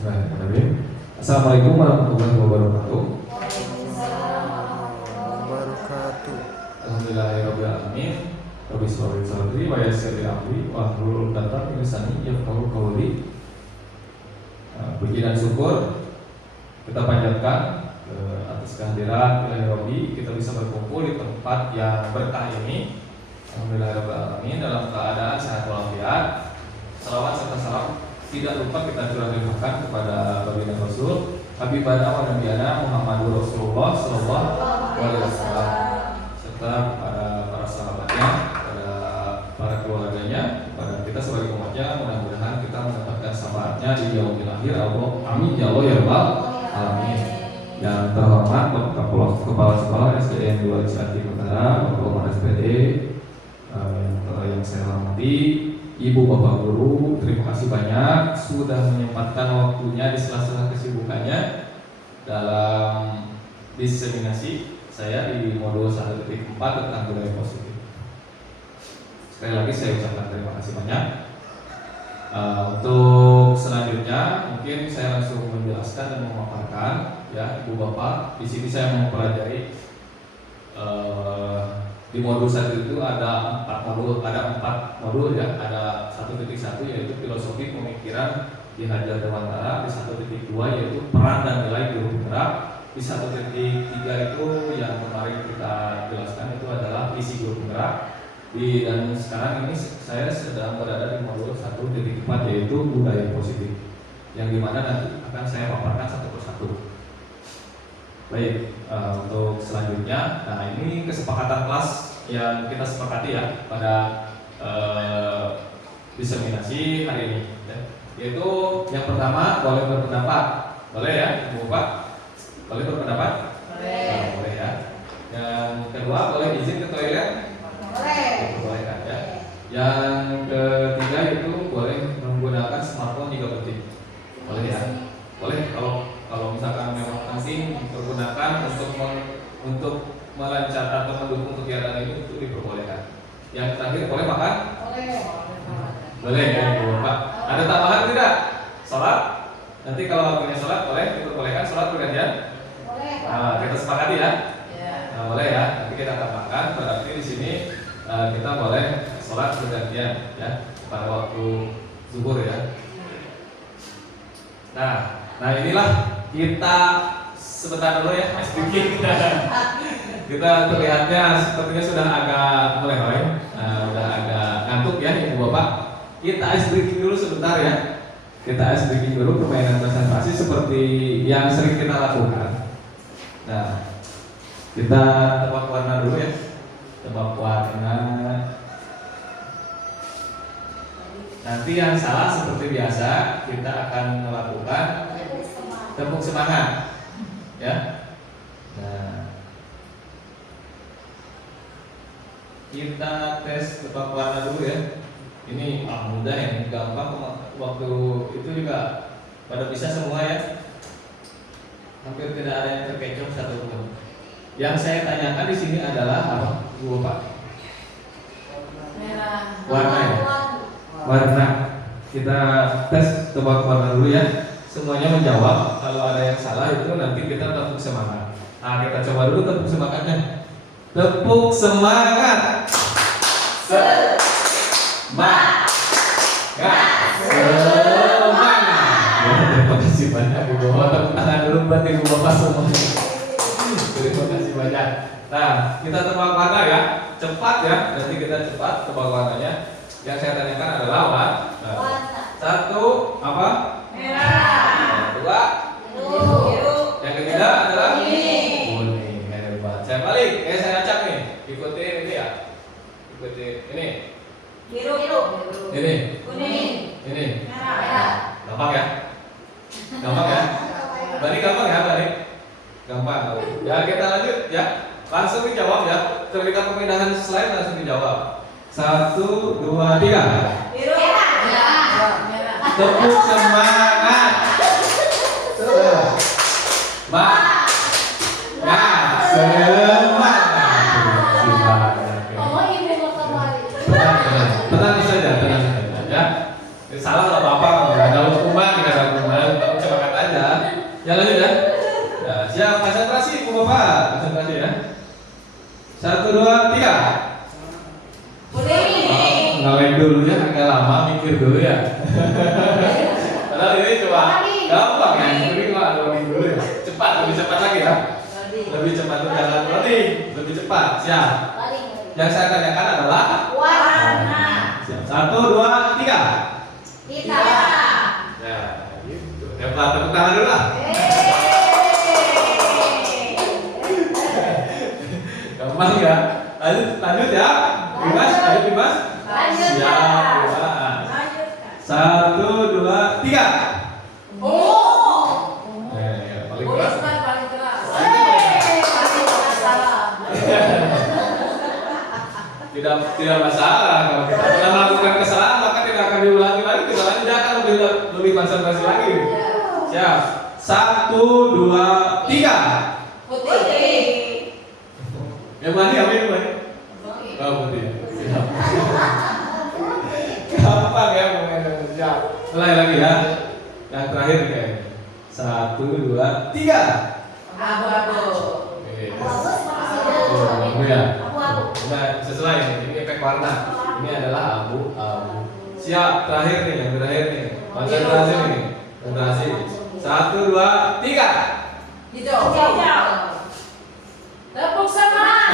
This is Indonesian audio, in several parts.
Bismillahirrahmanirrahim. Assalamualaikum warahmatullahi wabarakatuh. Alhamdulillahirabbil alamin. Rabbi sholli sadri wa yassir li amri wa hlul 'uqdatam min lisani yafqahu qawli. Puji dan syukur kita panjatkan atas kehadiran Ilahi Rabbi, kita bisa berkumpul di tempat yang berkah ini. Alhamdulillahirabbil alamin, dalam keadaan sehat walafiat. Salawat serta salam tidak lupa kita curahkan kepada baginda Rasul Habibana wa Nabiyana Muhammadur Rasulullah sallallahu alaihi wasallam, serta para sahabatnya, pada para keluarganya, pada kita sebagai umatnya. Mudah-mudahan kita mendapatkan syafaatnya di yaumil akhir. Amin ya Allah ya Rabbal alamin. Yang terhormat Kepala Sekolah SDN 2 Cisati Utara, Bapak Umar SPD, yang saya hormati Ibu Bapak Guru, terima kasih banyak sudah menyempatkan waktunya di sela-sela kesibukannya dalam diseminasi saya di modul 1.4 tentang budaya positif. Sekali lagi saya ucapkan terima kasih banyak. Untuk selanjutnya mungkin saya langsung menjelaskan dan memaparkan, ya Ibu Bapak. Di sini saya mempelajari di modul 1 itu ada 4 modul ya. Ada 1.1 yaitu filosofi pemikiran di Hajar Dewantara, di 1.2 yaitu peran dan nilai guru penggerak, di 1.3 itu yang kemarin kita jelaskan itu adalah visi guru penggerak. Dan sekarang ini saya sedang berada di modul 1.4 yaitu budaya positif, yang dimana nanti akan saya paparkan satu persatu. Baik, untuk selanjutnya, nah ini kesepakatan kelas yang kita sepakati ya pada diseminasi hari ini, ya. Yaitu yang pertama, boleh berpendapat, boleh ya, Ibu Bapak, boleh berpendapat, boleh ya. Yang kedua, boleh izin ke toilet, boleh kan ya. Yang ketiga itu boleh menggunakan smartphone jika penting, boleh ya, boleh kalau misalkan memang penting dipergunakan untuk melancar atau mendukung kegiatan ini, itu diperbolehkan. Yang terakhir, boleh makan? Boleh ya Ibu Bapak. Ada tambahan tidak? Sholat? Nanti kalau waktunya sholat boleh diperbolehkan sholat bergantian? Boleh. Kita sepakati ya? Boleh ya. Nanti kita tambahkan berarti di sini kita boleh sholat bergantian ya pada waktu zuhur ya. Nah inilah kita sebentar dulu ya, Mas Diki. Kita terlihatnya sepertinya sudah agak melehoi, sudah agak ngantuk ya Ibu Bapak. Kita ice breaking dulu sebentar ya. Kita ice breaking dulu, permainan konsentrasi seperti yang sering kita lakukan. Nah, kita tebak warna dulu ya. Tebak warna. Nanti yang salah seperti biasa kita akan melakukan tepuk semangat, ya. Nah, kita tes tebak warna dulu ya. Ini mudah ya, ini gampang. Waktu itu juga pada bisa semua ya. Hampir tidak ada yang terkecoh satu pun. Yang saya tanyakan di sini adalah apa, Bu Bapak? Merah. Warna ya. Warna. Kita tes tebak warna dulu ya. Semuanya menjawab. Kalau ada yang salah itu nanti kita tepuk semangat. Nah, kita coba dulu tepuk semangatnya. Tepuk semangat. Semangat. Terima kasih banyak Ibu Bapak. Tepuk tangan dulu buat Ibu Bapak semuanya. Terima kasih banyak. Nah, kita tebak warna ya. Cepat ya. Nanti kita cepat tebak warnanya. Yang saya tanyakan adalah warna. Satu apa? Merah. Dua. Biru. Yang ketiga adalah Kuning. Hebat. Saya balik. Saya acak nih. Ikutin ini ya. Ikutin ini. Biru. Ini. Kuning. Ini. Merah. Gampang ya? Gampang ya? Balik gampang ya, balik. Gampang. Ya kita lanjut ya. Langsung dijawab ya. Ketika pemindahan slide langsung dijawab. 1, 2, 3. Biru. Merah. Tepuk semangat. Semangat. Tenang saja ya. Salah nggak apa-apa, nggak ada hukuman, nggak ada hukuman. Terima loading dulu ya. Cepat, lebih cepat lagi ya. Lebih cepat tuh jangan loading, lebih cepat. Siap. Yang saya tanyakan adalah Warna. siap. 1, 2, 3. Kita. Ya, gitu. Tepuk tangan dulu lah. Gampang ya. Lanjut ya. Bebas, ayo bebas. Lanjut. Siap. Bebas. 1, 2, 3. Paling keras. Paling keras. Tidak masalah kalau kita sudah melakukan kesalahan maka tidak akan diulangi lagi, kesalahan tidak akan lebih konsentrasi lagi. Siap. 1, 2, 3. Putih. Yang mana ya? Yang mana? Oh, putih. Siap. Gampang ya mengenai. Siap. Mulai lagi ya. Yang terakhir kayak 1, 2, 3. Abu-abu. Abu ya. Nah, sesuai ini efek warna. Ini adalah abu. Siap, terakhir nih, yang terakhir nih. Konsentrasi nih. Konsentrasi. 1, 2, 3. Hijau. Tepuk semangat.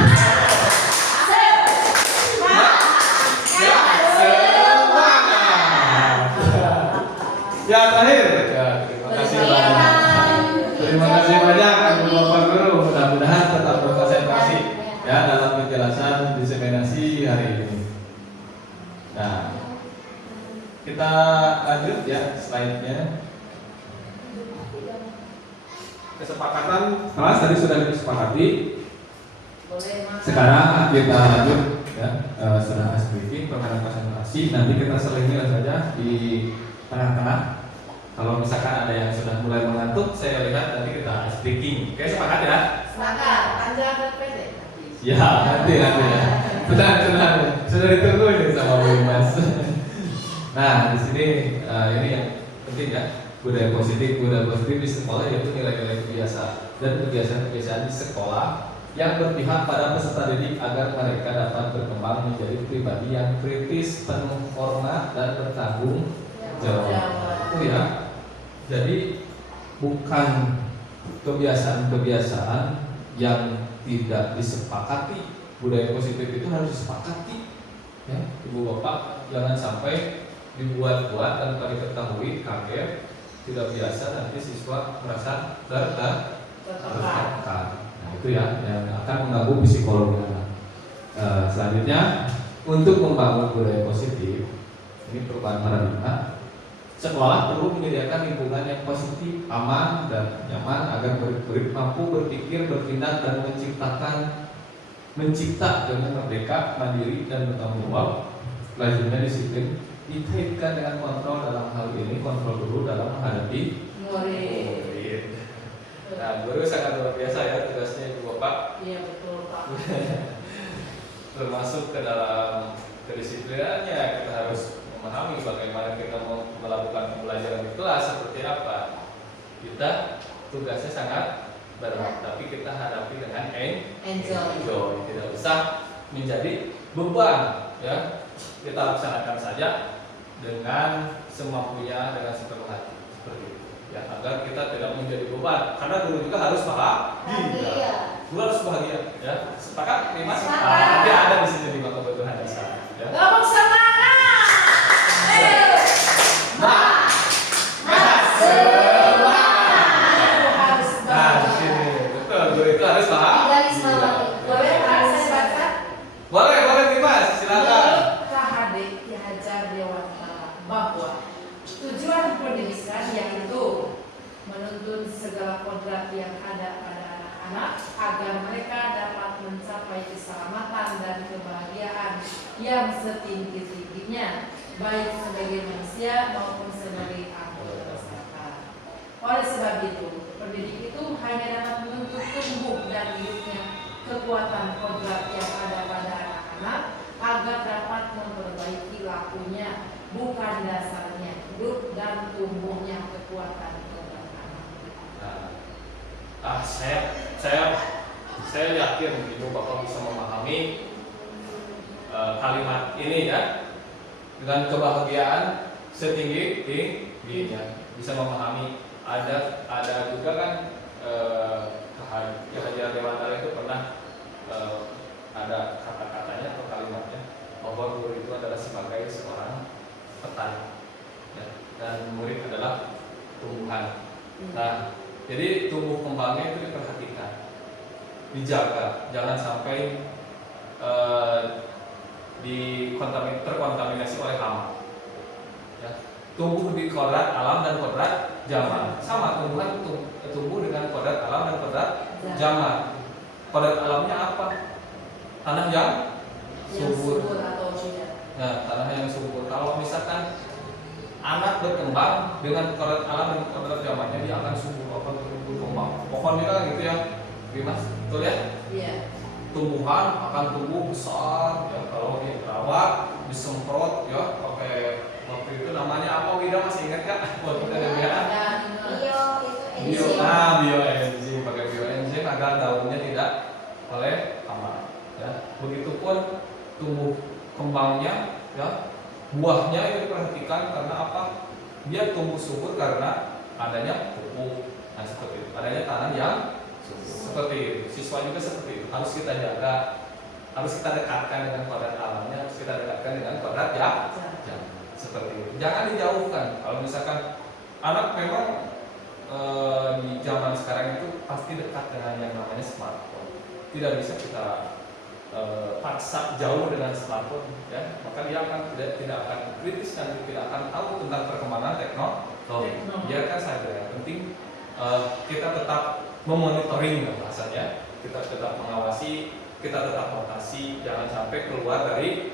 Ya, terakhir. Ya, terima kasih banyak. Terima kasih banyak Bapak Guru. Mudah-mudahan tetap berkonsentrasi ya dalam penjelasan diseminasi hari ini. Nah, kita lanjut ya slide-nya. Kesepakatan kelas tadi sudah disepakati. Sekarang kita lanjut ya, sudah speaking permainan konsentrasi. Nanti kita selingi saja di tengah-tengah. Kalau misalkan ada yang sudah mulai mengantuk, saya lihat nanti kita speaking. Oke, sepakat ya? Sepakat. Anda ada pendek. Ya, nanti ya. Tenang. Sudah ditunggu nih sama Bu Mas. Nah, di sini ini yang penting ya. Budaya positif di sekolah yaitu nilai-nilai kebiasaan dan kebiasaan-kebiasaan di sekolah yang berpihak pada peserta didik agar mereka dapat berkembang menjadi pribadi yang kritis, penuh hormat dan bertanggung jawab. Itu ya. Jadi bukan kebiasaan-kebiasaan yang tidak disepakati. Budaya positif itu harus disepakati. Ya, Ibu Bapak jangan sampai dibuat-buat tanpa diketahui, kaget, tidak biasa, nanti siswa merasa tertekan. Nah, itu ya yang akan mengganggu psikologi anak. Selanjutnya untuk membangun budaya positif, ini perubahan paradigma. Sekolah perlu menyediakan lingkungan yang positif, aman dan nyaman agar murid-murid mampu berpikir, bertindak dan mencipta dengan merdeka, mandiri dan bertanggung jawab. Selanjutnya disiplin dikaitkan dengan kontrol dalam hal ini kontrol guru dalam menghadapi murid. Nah, guru sangat luar biasa ya tugasnya Ibu Bapak. Iya betul Pak. Termasuk ke dalam kedisiplinannya kita harus memahami bagaimana kita melakukan pembelajaran di kelas seperti apa. Kita tugasnya sangat berat, tapi kita hadapi dengan enjoy. Tidak usah menjadi beban ya. Kita laksanakan saja dengan semampunya, dengan sepenuh hati seperti itu ya, agar kita tidak menjadi beban karena guru juga harus bahagia. Guru harus bahagia ya. Sepakat? Mas? Nanti ada di sini lima kebutuhan dasar ya. Ngomong semangat. Nah, di sini betul, guru itu harus bahagia. Boleh Mas, silakan. Bahwa tujuan pendidikan yaitu menuntun segala kodrat yang ada pada anak-anak agar mereka dapat mencapai keselamatan dan kebahagiaan yang setinggi-tingginya baik sebagai manusia maupun sebagai anggota masyarakat. Oleh sebab itu, pendidik itu hanya dapat menuntut tumbuh dan hidupnya kekuatan kodrat yang ada pada anak-anak agar dapat memperbaiki lakunya, bukan dasarnya hidup dan tumbuhnya kekuatan kodrat anak. Saya yakin Ibu Bapak bisa memahami kalimat ini ya dengan kebahagiaan setinggi tingginya, bisa memahami ada juga kan Ki Hajar Dewantara itu pernah ada kata-katanya atau kalimatnya bahwa guru itu adalah sebagai seorang petani, ya, dan murid adalah tumbuhan. Nah, jadi tumbuh kembangnya itu diperhatikan, dijaga, jangan sampai terkontaminasi oleh hama. Ya. Tumbuh di kodrat alam dan kodrat zaman. Sama, tumbuhan tumbuh dengan kodrat alam dan kodrat zaman. Kodrat alamnya apa? Tanah yang subur. Nah, tanah yang subur. Kalau misalkan anak berkembang dengan kodrat alam dan kodrat zamannya, dia akan subur, akan berkembang. Pohon itu kan gitu ya, Mas, betul ya? Iya. Tumbuhan akan tumbuh besar, ya, kalau dirawat, disemprot, ya, pakai waktu itu namanya apa? Wida masih ingat kan? Waktu kita ada bioenzim, pakai bioenzim agar daunnya tidak oleh hama. Ya, begitupun tumbuh kembangnya, ya, buahnya itu diperhatikan karena apa? Dia tumbuh subur karena adanya pupuk, nah seperti itu, adanya tanah yang seperti itu. Siswa juga seperti itu, harus kita jaga, harus kita dekatkan dengan kodrat alamnya, harus kita dekatkan dengan kodrat ya, seperti itu. Jangan dijauhkan. Kalau misalkan anak memang di zaman sekarang itu pasti dekat dengan yang namanya smartphone. Tidak bisa kita paksa jauh dengan smartphone, ya, maka dia akan tidak akan kritis dan tidak akan tahu tentang perkembangan teknologi. Biarkan saja. Yang penting kita tetap memonitoring bahasanya, kita tetap mengawasi, kita tetap rotasi, jangan sampai keluar dari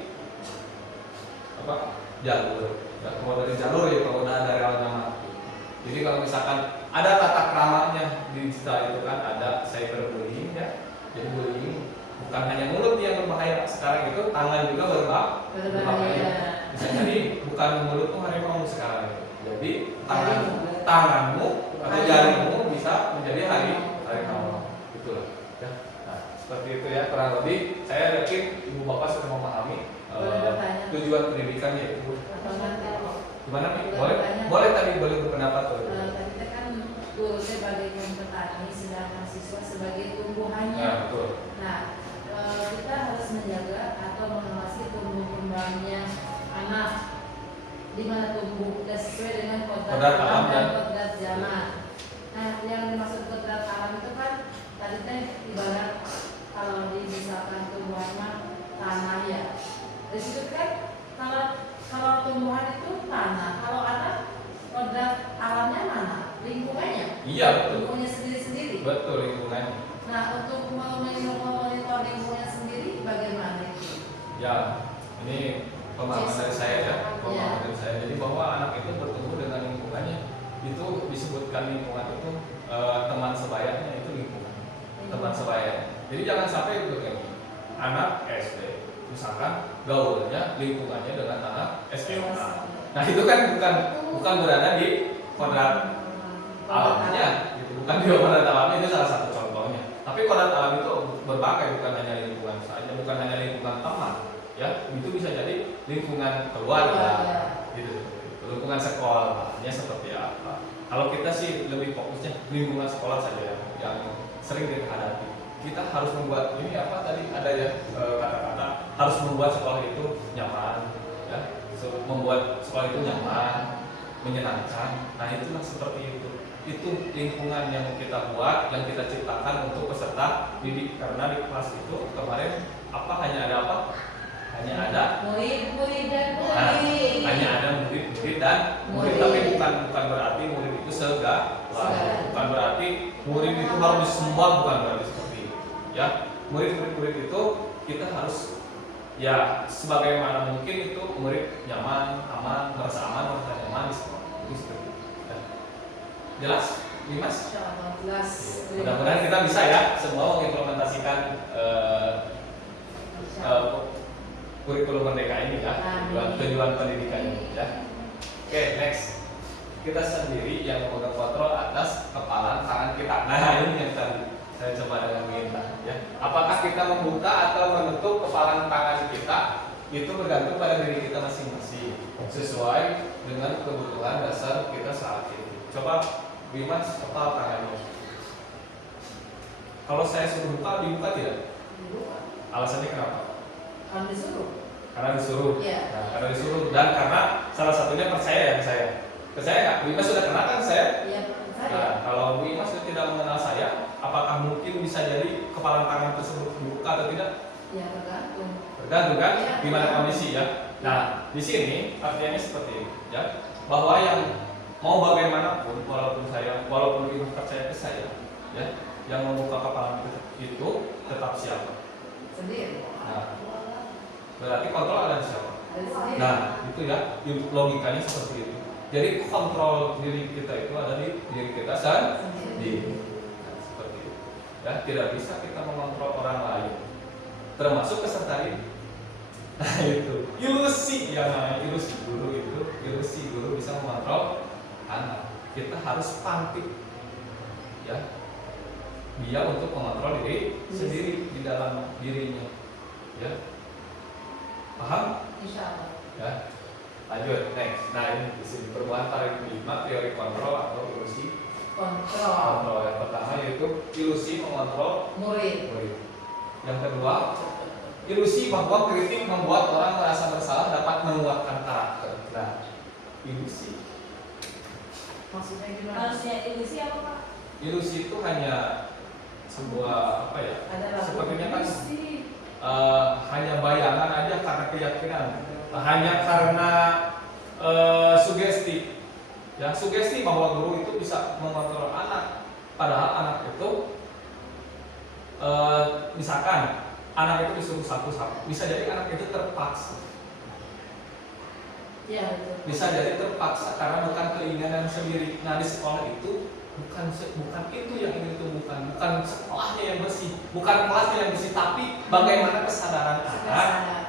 jalur. Ya, keluar dari jalur ya kalau udah ada relnya mati. Jadi kalau misalkan ada tata keramanya di digital itu kan ada cyberbullying, ya. Jadi bullying bukan hanya mulut yang berbahaya, sekarang itu tangan juga berbahaya. Bisa jadi bukan mulutmu harimau sekarang itu. Jadi tanganmu atau jaringmu bisa menjadi harimau. Itulah. Ya. Nah, seperti itu ya kurang lebih. Saya yakin ibu bapak sudah memahami tujuan pendidikan yaitu. Gimana nih? Boleh tadi boleh berpendapat tuh. Tadi kan guru sebagai petani, sedangkan siswa sebagai tumbuhannya. Nah, betul. Nah, kita harus menjaga atau mengawasi tumbuh kembangnya anak, di mana tumbuh sesuai dengan kodrat alam dan kodrat zaman. Nah, yang dimaksud kodrat alam itu kan tadi teh ibarat kalau misalkan tumbuhan tanah ya. Di situ kan kalau tumbuhan itu tanah, kalau anak kodrat alamnya mana? Lingkungannya. Iya, betul. Lingkungannya sendiri-sendiri. Betul, lingkungannya. Nah, untuk memonitor lingkungannya sendiri bagaimana itu? Ya, ini pemahaman dari saya ya, pemahaman dari saya. Jadi bahwa anak itu bertumbuh dengan lingkungannya. Itu disebutkan lingkungan itu teman sebayanya itu lingkungan. Teman sebaya. Jadi jangan sampai begini. Anak SD misalkan gaulnya lingkungannya dengan anak SMA. Nah, itu kan bukan berada di kodrat alamnya, gitu. Bukan di kodrat alamnya, itu salah satu contohnya. Tapi kodrat alam itu berbagai, bukan hanya lingkungan saja, bukan hanya lingkungan teman, ya. Itu bisa jadi lingkungan keluarga, gitu. Lingkungan sekolahnya seperti apa. Kalau kita sih lebih fokusnya lingkungan sekolah saja yang sering kita hadapi. Kita harus membuat ini apa tadi ada ya kata-kata harus membuat sekolah itu nyaman, ya, membuat sekolah itu nyaman, menyenangkan. Nah, itulah seperti itu. Itu lingkungan yang kita buat, yang kita ciptakan untuk peserta didik. Karena di kelas itu kemarin hanya ada murid dan murid. Nah, hanya ada murid dan murid. Tapi bukan berarti murid itu segala. Bukan berarti murid itu harus semua, bukan berarti seperti itu. Ya, murid itu kita harus ya sebagaimana mungkin itu murid nyaman, aman, merasa nyaman di sekolah. Itu seperti itu. Ya. Jelas, Dimas? Jelas. Mudah-mudahan kita bisa ya semua mengimplementasikan kurikulum merdeka ini ya, tujuan pendidikan ini ya. Oke, next. Kita sendiri yang memegang kontrol atas kepala tangan kita. Nah, ini yang tadi saya coba dengan minta ya. Apakah kita membuka atau menutup kepala tangan kita itu bergantung pada diri kita masing-masing sesuai dengan kebutuhan dasar kita saat ini. Coba Wimas total tangannya. Kalau saya suruh buka, dibuka tidak? Dibuka. Alasannya kenapa? Kan disuruh. Karena disuruh. Iya. Nah, karena disuruh dan karena salah satunya percaya ya ke saya. Percaya nggak? Wimas sudah kenal kan saya? Iya, saya. Nah, kalau Wimas tidak mengenal saya, apakah mungkin bisa jadi kepalan tangan tersebut dibuka atau tidak? Ya tergantung. Tergantung kan Iya. gimana kondisi ya. Nah, di sini artinya seperti ini ya, bahwa yang mau bagaimanapun, walaupun ibu percaya ke saya, ya, yang membuka kepala itu tetap siapa? Sendiri. Nah, berarti kontrol ada di siapa? Dari sendiri. Nah, itu ya, logikanya seperti itu. Jadi kontrol diri kita itu ada di diri kita sendiri. Nah, seperti itu. Ya, tidak bisa kita mengontrol orang lain, termasuk peserta ini. Nah itu ilusi yang namanya ilusi guru itu, ilusi guru bisa mengontrol anak. Kita harus pantik ya dia untuk mengontrol diri sendiri di dalam dirinya ya, paham? Insya Allah. Ya, lanjut next. Nah ini di sini perubahan tarik 5 teori kontrol atau ilusi kontrol. Yang pertama yaitu ilusi mengontrol Murid. Yang kedua, ilusi bahwa kritik membuat orang merasa bersalah dapat menguatkan karakter. Nah, ilusi. Maksudnya gimana? Maksudnya ilusi apa Pak? Ilusi itu hanya sebuah apa ya? Adalah Sepertinya kan ilusi. hanya bayangan aja karena keyakinan, hanya karena sugesti. Ya, sugesti bahwa guru itu bisa mengontrol anak. Padahal anak itu misalkan anak itu disuruh satu-satu, bisa jadi anak itu terpaksa. Ya betul. Bisa jadi terpaksa karena bukan keinginan sendiri. Nah di sekolah itu bukan itu yang ingin itu bukan sekolahnya yang bersih, bukan kelasnya yang bersih, tapi bagaimana kesadaran anak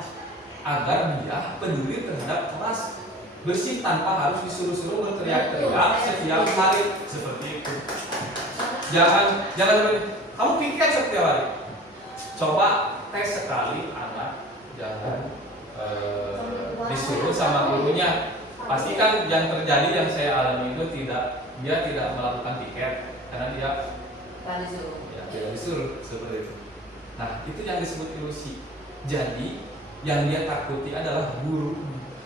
agar dia peduli terhadap kelas bersih tanpa harus disuruh-suruh berteriak-teriak setiap hari seperti itu. Jangan kamu piket setiap hari. Coba tes sekali anak, jangan disuruh sama gurunya. Pastikan yang terjadi yang saya alami itu dia tidak melakukan piket karena dia tidak disuruh seperti itu. Nah itu yang disebut ilusi. Jadi yang dia takuti adalah guru,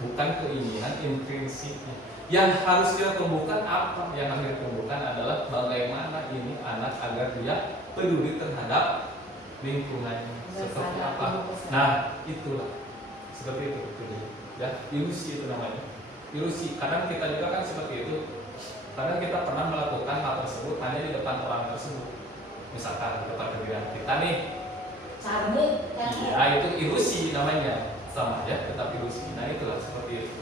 bukan keinginan intrinsiknya. Yang harus dia tumbuhkan apa? Yang harus dia tumbuhkan adalah bagaimana ini anak agar dia peduli terhadap lingkungannya seperti apa. Nah itulah seperti itu ya, ilusi itu namanya. Ilusi, kadang kita juga kan seperti itu. Kadang kita pernah melakukan hal tersebut hanya di depan orang tersebut. Misalkan di depan kegiatan kita nih, ya itu ilusi namanya, sama ya, tetap ilusi. Nah itulah seperti itu.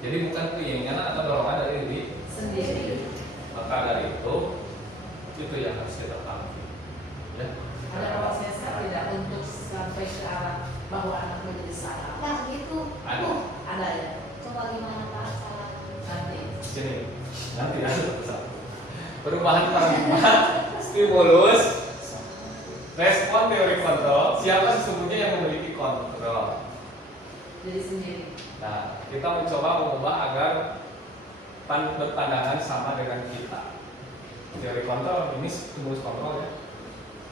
Jadi bukan keinginan atau dorongan dari diri sendiri. Maka dari itu yang harus kita pahami. Ya. Ada proses tidak untuk sampai ke arah bahwa anak menjadi salah. Nah gitu. Ada ya. Coba gimana Pak salah? Nanti. Sini, nanti ada satu. Perubahan paradigma, stimulus, respon teori kontrol. Siapa sesungguhnya yang memiliki kontrol? Jadi sendiri. Nah, kita mencoba mengubah agar berpandangan sama dengan kita. Teori kontrol ini stimulus kontrol ya.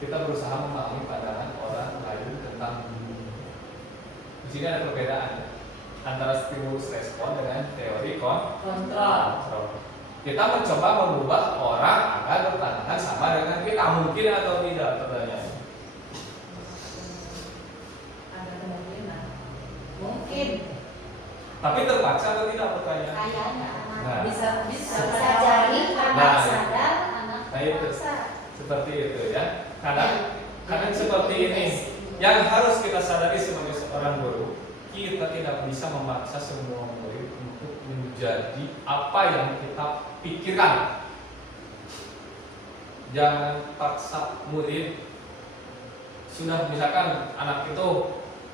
Kita berusaha memahami pandangan orang lain tentang dunia. Di sini ada perbedaan antara stimulus respon dengan teori kontrol. Kita mencoba mengubah orang agar berpandangan sama dengan kita. Mungkin atau tidak pertanyaannya? Ada kemungkinan. Mungkin. Tapi terpaksa atau tidak pertanyaan? Kayaknya Nah. Bisa bisa jadi anak sadar, anak Nah itu terpaksa. seperti itu ya. Kadang seperti ini. Yang harus kita sadari sebagai seorang guru, kita tidak bisa memaksa semua murid untuk menjadi apa yang kita pikirkan. Jangan paksa murid. Sudah misalkan anak itu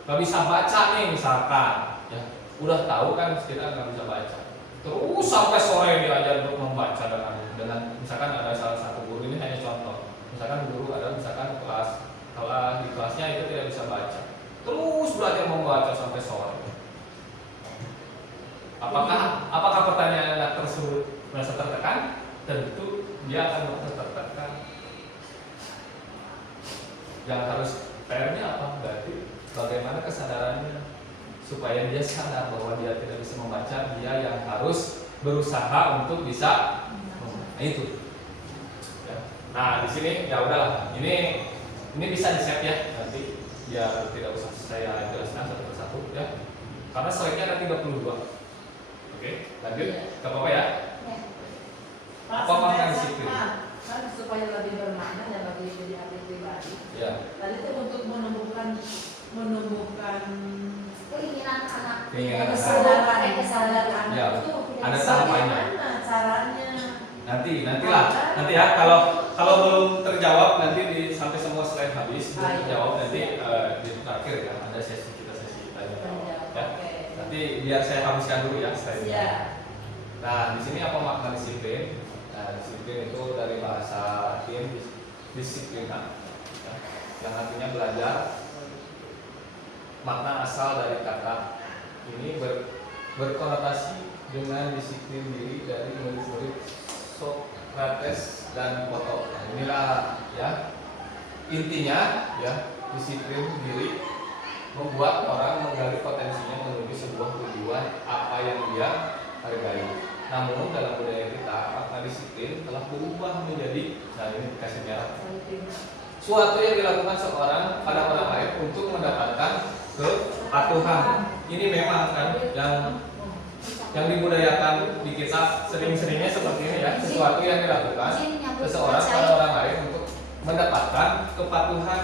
gak bisa baca nih misalkan, ya udah tahu kan kita nggak bisa baca. Terus sampai sore diajar untuk membaca dengan misalkan ada salah satu guru, ini hanya contoh. Misalkan guru ada misalkan kelas di kelasnya itu tidak bisa baca, terus belajar membaca sampai sore. Apakah pertanyaan anak tersebut merasa tertekan? Tentu dia akan tertekan. Yang harus PR-nya apa? Berarti bagaimana kesadarannya supaya dia sadar bahwa dia tidak bisa membaca, dia yang harus berusaha untuk bisa. Nah itu. Ya. Nah di sini ya udahlah. Ini bisa di save ya nanti biar tidak usah saya jelaskan satu persatu ya. Karena slide-nya ada 32. Oke, lanjut ke apa ya? Pak, Apa makna sampai disiplin? kan supaya lebih bermakna dan bagi diri atlet pribadi. Ya. Tadi itu untuk menumbuhkan Keinginan anak. Keinginan kesadaran anak Ya, itu ada tahapannya. bagaimana caranya. Nantilah nanti ya kalau belum terjawab nanti sampai semua slide habis belum terjawab nanti di terakhir ya ada sesi tanya jawab ya. Nanti biar saya habiskan dulu ya slide. Ya. Nah di sini apa makna disiplin? Nah disiplin itu dari bahasa Latin disiplina ya, yang artinya belajar. Makna asal dari kata ini berkonotasi dengan disiplin diri dari murid-murid Socrates dan Plato. Nah, inilah ya intinya ya disiplin diri membuat orang menggali potensinya menuju sebuah tujuan apa yang dia hargai. Namun dalam budaya kita makna disiplin telah berubah menjadi, nah ini dikasih merah, suatu yang dilakukan seorang pada orang lain untuk mendapatkan kepatuhan. Ini memang kan yang dibudayakan di kita sering-seringnya seperti ini ya, sesuatu yang dilakukan seseorang pada orang lain untuk mendapatkan kepatuhan.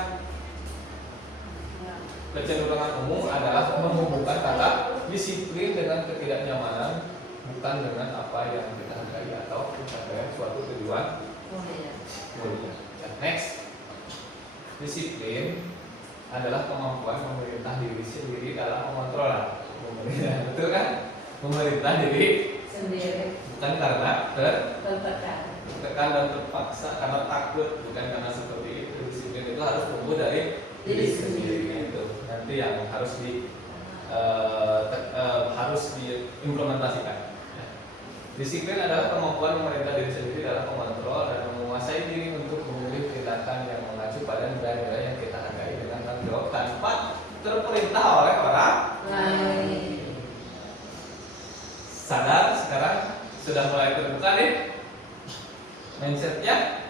Kecenderungan umum adalah menghubungkan kata disiplin dengan ketidaknyamanan, bukan dengan apa yang kita hargai atau pencapaian suatu tujuan mulia. Next, disiplin adalah kemampuan memerintah diri sendiri dalam mengontrol. Betul kan? Memerintah diri Sendiri. bukan karena tertekan dan terpaksa, karena takut, bukan karena seperti itu. Disiplin itu harus tumbuh dari diri sendiri. Itu nanti yang harus harus diimplementasikan. Disiplin adalah kemampuan memerintah diri sendiri dalam mengontrol dan menguasai diri untuk memilih tindakan yang mengacu pada nilai-nilai yang kita hargai dengan tanggung jawab tanpa terperintah oleh orang lain. Sadar sekarang sudah mulai terbuka nih mindsetnya.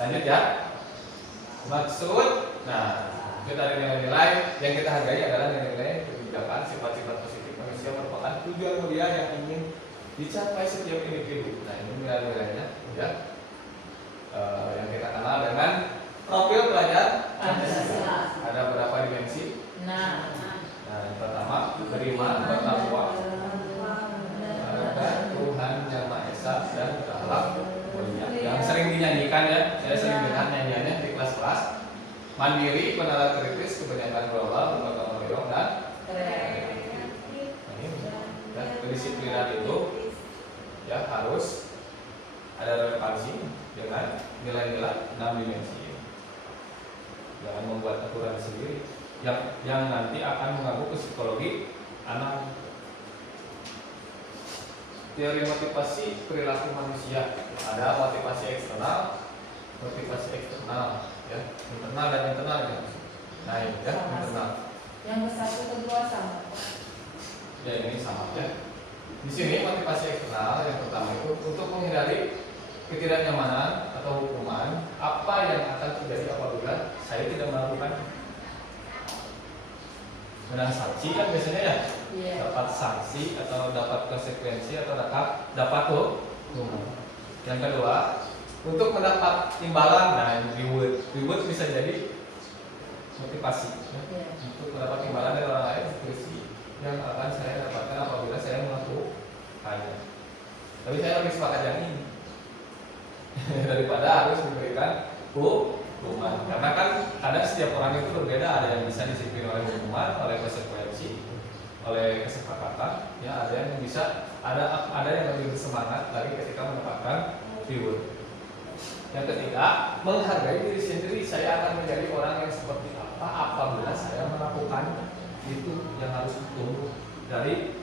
Lanjut ya. Maksud, nah kita ada nilai-nilai yang kita hargai adalah nilai-nilai kebijakan, sifat-sifat positif manusia merupakan tujuan mulia yang ingin dicapai setiap individu. Nah ini nilai-nilainya ya, yang kita kenal dengan profil pelajar Pancasila. Ada berapa dimensi? Nah yang pertama beriman, bertakwa, Tuhan yang Maha Esa dan berakhlak mulia. Yang sering dinyanyikan ya, saya sering dengar nyanyiannya di kelas-kelas. Mandiri, penalar kritis, kebanyakan global, lembaga mendorong dan kedisiplinan itu ya harus ada relevansi dengan nilai-nilai 6 dimensi. Jangan membuat aturan sendiri yang nanti akan mengganggu psikologi anak. Teori motivasi perilaku manusia, ada motivasi eksternal ya, internal dan internal ya. Nah ya internal. Yang satu kedua sama. Ya ini sama ya. Di sini motivasi eksternal yang pertama itu untuk menghindari ketidaknyamanan atau hukuman apa yang akan terjadi apabila saya tidak melakukan. Menang sanksi kan biasanya ya, dapat sanksi atau dapat konsekuensi atau dapat hukuman. Yang kedua, untuk mendapat imbalan, nah reward bisa jadi motivasi ya. Untuk mendapat imbalan dari orang lain seperti yang akan saya dapatkan apabila saya melakukannya. Tapi saya lebih sepakat yang ini daripada harus memberikan hukuman, karena kan kadang setiap orang itu berbeda, ada yang bisa disiplin oleh hukuman, oleh konsekuensi, oleh kesepakatan, ya ada yang bisa, ada yang lebih bersemangat lagi ketika mendapatkan reward. Yang ketiga, menghargai diri sendiri. Saya akan menjadi orang yang seperti apa apabila saya melakukan itu, yang harus tumbuh dari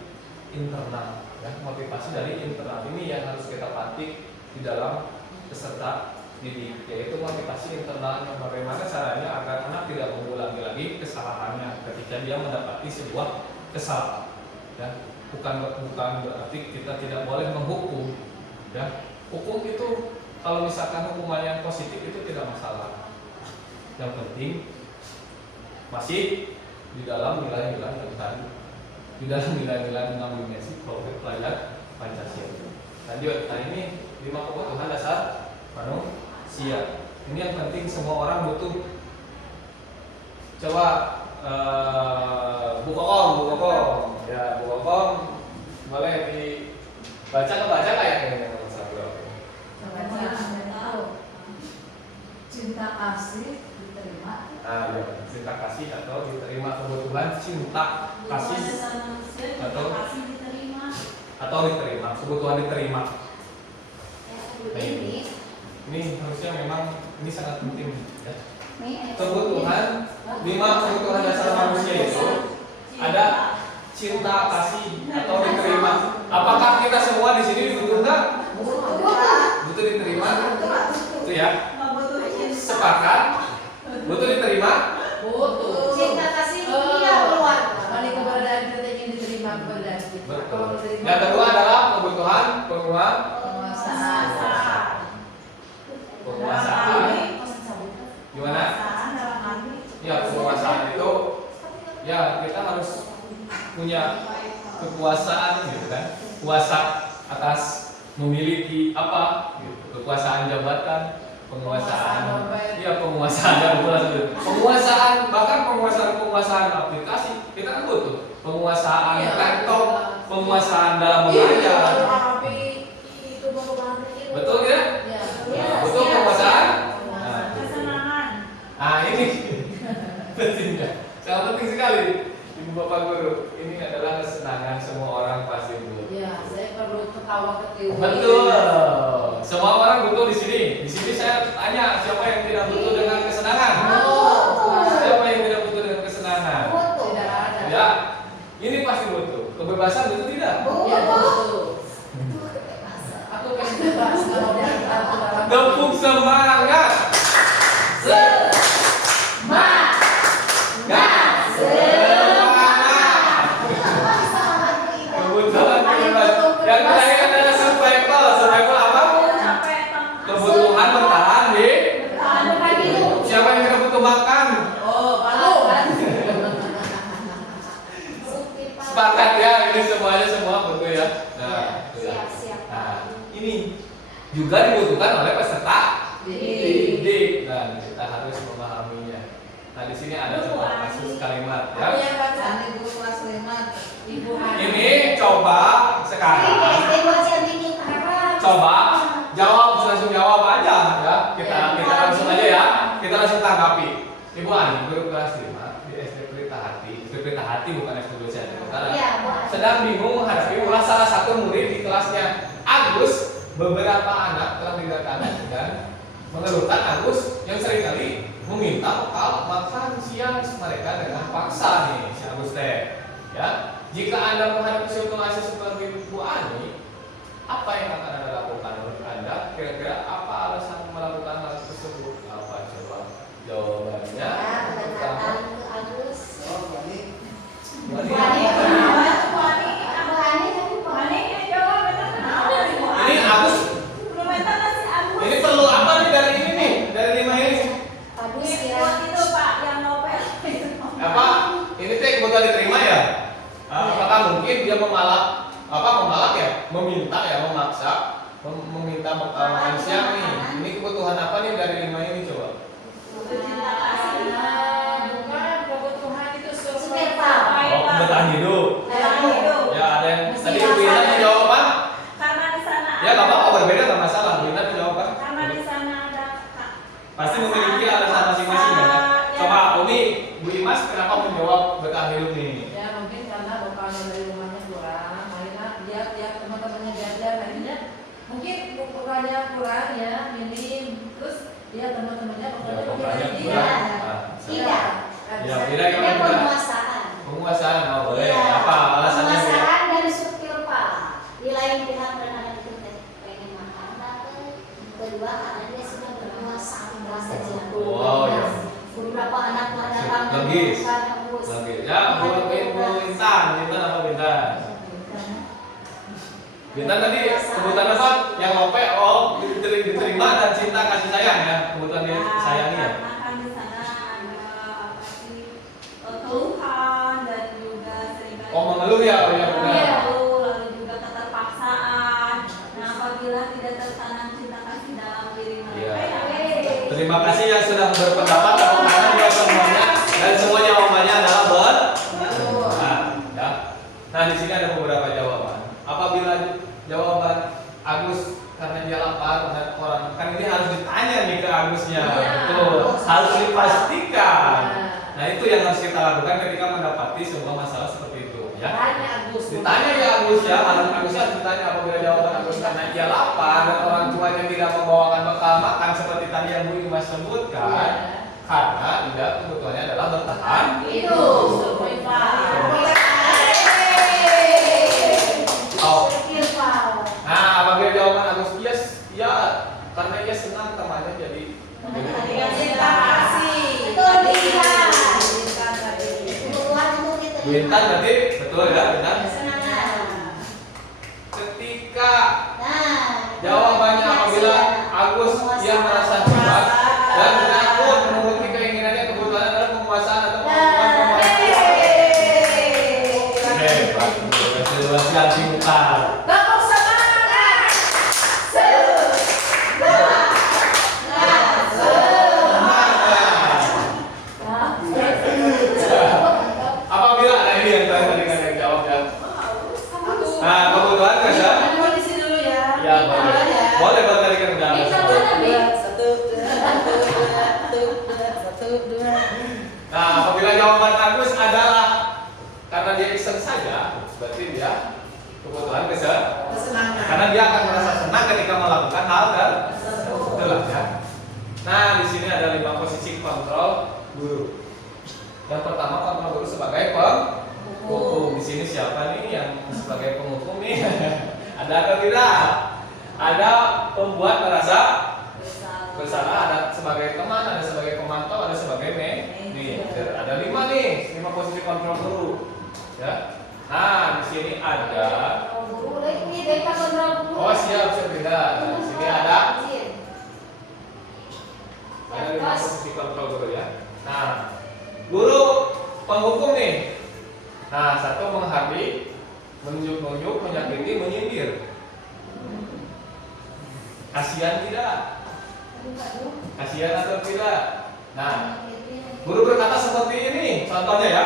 internal ya, motivasi dari internal ini yang harus kita patik di dalam peserta didik, yaitu motivasi internalnya, bagaimana caranya agar anak tidak mengulangi lagi kesalahannya ketika dia mendapati sebuah kesalahan. Ya, bukan berarti kita tidak boleh menghukum. Ya, hukum itu kalau misalkan hukumannya positif itu tidak masalah. Yang penting masih di dalam nilai-nilai yang tadi, di dalam nilai-nilai 6 dimensi pelajar Pancasila. Lanjut, nah ini 5 kebutuhan dasar manusia. Ini yang penting semua orang butuh. Coba Bu Kokom, ya Bu Kokom boleh dibaca kayaknya nomor 1. Tahu. Cinta kasih diterima. Ya, cinta kasih atau diterima, kebutuhan cinta kasih atau diterima, kebutuhan diterima. Ini harusnya memang ini sangat penting ya. Kebutuhan 5 kebutuhan dasar manusia itu ada cinta kasih atau diterima. Apakah kita semua di sini butuh nggak? Butuh diterima? Itu ya. Sepakat? Butuh diterima? Butuh. Cinta kasih dia keluar. Kembali keberadaan kita ingin diterima keberadaan kita. Kalau diterima, Yang kedua adalah kebutuhan penguasaan. Gimana? Ya, penguasaan itu ya kita harus punya kekuasaan gitu kan. Kuasa atas memiliki apa gitu. Kekuasaan jabatan, penguasaan bahkan penguasaan aplikasi kita kan butuh penguasaan laptop, penguasaan dalam mengajar, betul ya? Betul penguasaan. Nah ini pentingnya, sangat penting sekali Ibu Bapak Guru. Ini adalah kesenangan semua orang pasti butuh. Ya, saya perlu ketawa ketiwi. Betul. Semua orang butuh di sini. Di sini saya tanya siapa yang tidak butuh dengan kesenangan? Siapa yang tidak butuh dengan kesenangan? Tidak ada. Ya, ini pasti butuh. Kebebasan butuh tidak? Ya, betul. Aku pengen bebas kalau dari aturan. Tepuk semangat. Kebutuhan kebebasan. Yang terakhir adalah survival. Survival apa? Kebutuhan bertahan di. Siapa yang tidak butuh makan? Oh, palu. Sepakat ya, ini semuanya semua butuh ya. Nah, itu ya. Siap. Nah, ini juga dibutuhkan oleh peserta didik dan kita harus memahaminya. Nah, di sini ada sebuah kasus kalimat Aku ya. yang baca nih guru kelas 5 Ibu Hani. Ini coba sekarang coba langsung jawab aja ya. Kita langsung aja ya. Kita langsung tanggapi. Ibu Ani, guru kelas 5 di SD Pelita Hati. SD Pelita Hati bukan SD Dosen. Sedang bingung menghadapi ulah salah satu murid di kelasnya. Agus, beberapa anak telah didatangi dan mengeluhkan Agus yang seringkali meminta bekal makan siang mereka dengan paksa nih si Agus teh. Ya, jika Anda menghadapi situasi seperti Bu Ani, apa yang akan Anda lakukan menurut Anda? Kira-kira apa alasan melakukan hal tersebut? Apa coba jawabannya? Pertama, ini Agus, ini perlu apa nih dari ini nih? Dari 5 ini? Apa? Ini teh kebutuhan diterima ya? Apakah mungkin dia memalak ya? Memaksa meminta makan siang nih. Ini kebutuhan apa nih dari 5 ini coba? Bukan kebutuhan itu Survival. Oh, bertahan hidup. Ya, ada yang tadi Bu Ina menjawab apa? Ya, nggak apa-apa, berbeda nggak masalah. Bu Ina menjawab apa? Pasti memiliki alasan masing-masing ya. Coba Umi, Bu Imas kenapa menjawab bertahan hidup nih? Ya mungkin karena bekalnya dari rumahnya kurang, akhirnya dia teman-temannya jajan, akhirnya mungkin bekalnya kurang ya, minim, terus dia teman-temannya bekalnya lebih dari dia. Tidak. Ya, beda gimana? Penguasaan. Penguasaan, oh boleh. Iya. Apa alasannya? Bu? Penguasaan dan survival. Di lain pihak mereka itu pengen makan tapi kedua karena dia sudah berkuasa merasa jago. Oh, ya. Beberapa anak Logis. Ya, Bu Intan apa Bintang? Bintang tadi kebutuhan apa? Yang lope, diterima dan cinta kasih sayang ya, kebutuhan dia sayangi ya. Karena kan di sana ada apa sih keluhan dan juga seringkali Oh, mengeluh ya, oh ya benar. mengeluh, lalu juga keterpaksaan. Nah, apabila tidak tertanam cinta kasih dalam diri mereka, Iya. ya Terima kasih yang sudah berpendapat karena dia semuanya dan semua jawabannya adalah nah, ya. Nah, di sini ada beberapa jawaban. Apabila jawaban Agus karena dia lapar dan orang kan ini harus ditanya nih ke Agusnya, Iya. betul, harus dipastikan. Nah, itu yang harus kita lakukan ketika mendapati semua masalah seperti itu, ya. Tanya Agus. Ditanya ya Agus ya, Agusnya harus ditanya apabila jawaban Agus karena dia lapar dan orang tuanya tidak membawakan bekal makan seperti tadi yang Bu Imas sebutkan, karena tidak kebutuhannya adalah bertahan. Itu. Oh. Nah, apabila jawaban Agus yes, ya karena ia senang temannya jadi Cinta kasih. Itu dia. Cinta tadi. Keluar untuk diterima. Bintang berarti betul ya Bintang. Kesenangan. Ketika Nah, jawabannya apabila Agus yang merasa hebat dan mengaku menuruti keinginannya kebutuhannya adalah penguasaan atau kemampuan hebat, jelas yang pintar. Tepuk semangat. Apabila ada ini yang tadi kan yang jawab ya. Nah, kebutuhan kerja. Aku di sini dulu ya. Ya, boleh. Boleh berkali-kali ke dalam. Nah, apabila jawaban Agus adalah karena dia iseng saja, berarti dia kebutuhan Kesenangan. karena dia akan merasa senang ketika melakukan hal tersebut ya. Nah, di sini ada 5 posisi kontrol guru. Yang pertama kontrol guru sebagai penghukum. Di sini siapa nih yang sebagai penghukum nih? Ada atau tidak? Ada pembuat merasa bersalah, ada sebagai teman, ada sebagai pemantau, ada sebagai manajer. Ada 5 nih, 5 posisi kontrol guru. Ya. Nah, di sini ada. Oh, siap beda. Nah, di sini ada 5 posisi kontrol guru ya. Nah, guru penghukum nih. Nah, 1 menghardik, menunjuk-nunjuk, menyakiti, menyindir. Kasihan tidak? Kasihan atau tidak? Nah, guru berkata seperti ini, contohnya ya.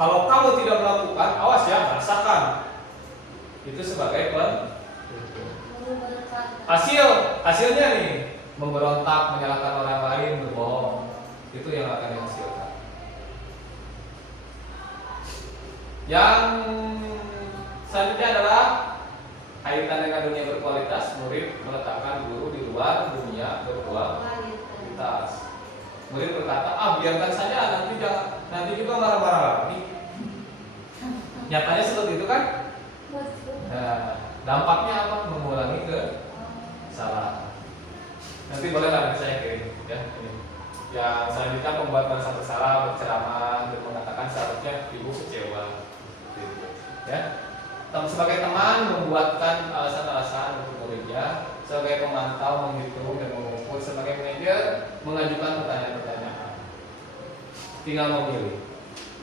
Kalau kamu tidak melakukan, awas ya, rasakan. Itu sebagai hasilnya nih, memberontak, menyalahkan orang lain, berbohong. Itu yang akan dihasilkan. Yang selanjutnya adalah kaitan dengan dunia berkualitas. Murid meletakkan guru di luar dunia berkualitas. Murid berkata, biarkan saja, nanti juga marah-marah lagi. Nyatanya seperti itu kan? Nah, dampaknya apa? Mengulangi kesalahan. Nanti bolehlah saya kirim ya. Ini. Yang selanjutnya pembuat merasa bersalah, berceramah, dan mengatakan seharusnya ibu kecewa. Gitu. Ya. Sebagai teman membuatkan alasan-alasan untuk muridnya, sebagai pemantau menghitung dan mengukur, sebagai manajer mengajukan pertanyaan-pertanyaan. Tinggal memilih.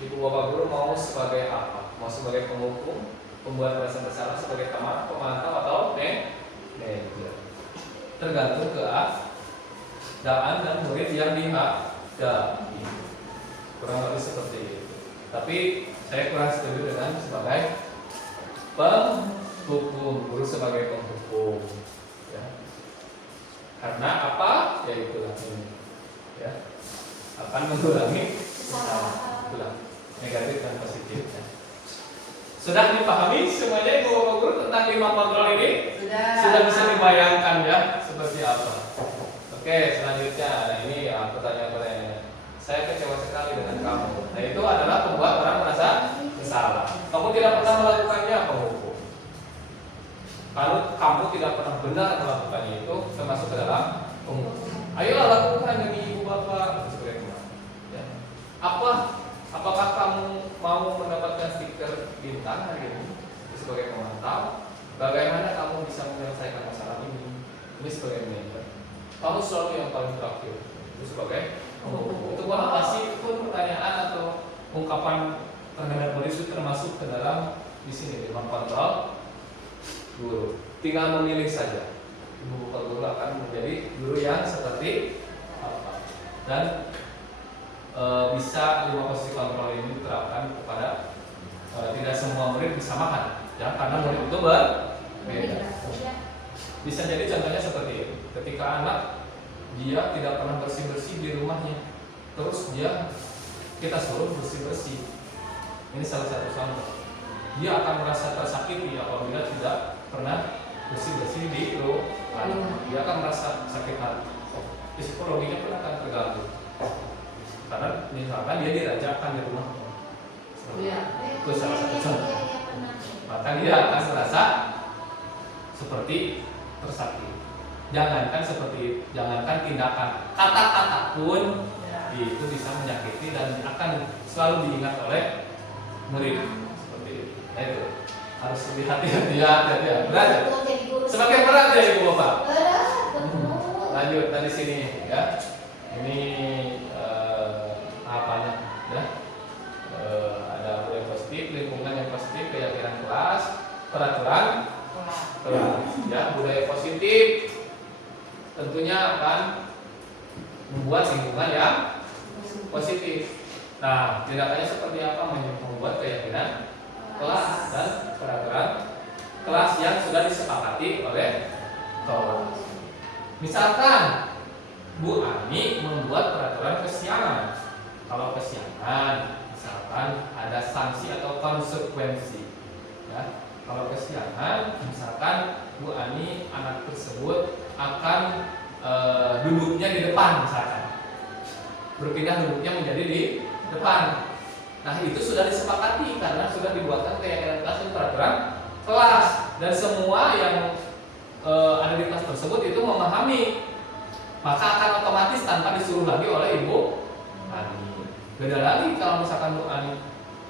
Ibu bapak guru mau sebagai apa? Mau sebagai penghukum, pembuat merasa bersalah, sebagai teman, pemantau atau manajer. Tergantung keadaan dan murid yang dihadapi. Kurang lebih seperti itu. Tapi saya kurang setuju dengan sebagai penghukum, guru sebagai penghukum ya. Karena apa? Ya itulah ini ya. Akan mengurangi itulah negatif dan positifnya. Sudah dipahami semuanya Ibu Bapak Guru tentang 5 kontrol ini? Sudah bisa dibayangkan ya seperti apa? Oke, selanjutnya nah ini ya, pertanyaan-pertanyaan. Saya kecewa sekali dengan kamu. Nah, itu adalah membuat orang merasa bersalah. Kamu tidak pernah melakukannya, penghukum. Kalau kamu tidak pernah benar melakukannya, itu termasuk ke dalam nanya ke ibu bapak sebagai kemana? Ya. Apakah kamu mau mendapatkan stiker bintang hari ini sebagai pemantau? Bagaimana kamu bisa menyelesaikan masalah ini? Ini sebagai manajer. Kamu selalu yang paling terakhir. Itu sebagai untuk kasih pun pertanyaan atau ungkapan terhadap murid itu termasuk ke dalam di sini di kontrol guru. Tinggal memilih saja. Ibu bapak guru akan menjadi guru yang seperti apa dan bisa 5 posisi kontrol ini diterapkan kepada tidak semua murid bisa makan ya karena murid itu berbeda. Bisa jadi contohnya seperti ini. Ketika anak dia tidak pernah bersih-bersih di rumahnya, terus kita suruh bersih-bersih. Ini salah satu contoh. Dia akan merasa tersakiti apabila tidak pernah bersih-bersih di rumah. Dia akan merasa sakit hati. Psikologinya pun akan terganggu. Karena misalkan dia dirajakan di rumah. Itu salah satu contoh. Maka dia akan merasa seperti tersakiti. Jangankan tindakan, kata-kata pun itu bisa menyakiti dan akan selalu diingat oleh murid seperti itu. Nah itu harus lebih hati-hati ya, berat. Semakin berat ya ibu bapak. Lanjut tadi sini ya. Ini tahapannya ya. Ada budaya positif, lingkungan yang positif, keyakinan kelas, peraturan kelas. Ya, budaya positif tentunya akan membuat lingkungan yang positif. Nah, tindakannya seperti apa? Membuat keyakinan kelas dan peraturan kelas yang sudah disepakati oleh kelas. Misalkan Bu Ani membuat peraturan kesiangan. Kalau kesiangan, misalkan ada sanksi atau konsekuensi. Ya, kalau kesiangan, misalkan Bu Ani anak tersebut akan duduknya di depan misalkan. Berpindah duduknya menjadi di depan. Nah itu sudah disepakati karena sudah dibuatkan keyakinan kelas dan peraturan kelas dan semua yang ada di kelas tersebut itu memahami, maka akan otomatis tanpa disuruh lagi oleh Ibu Ani. Beda lagi kalau misalkan Bu Ani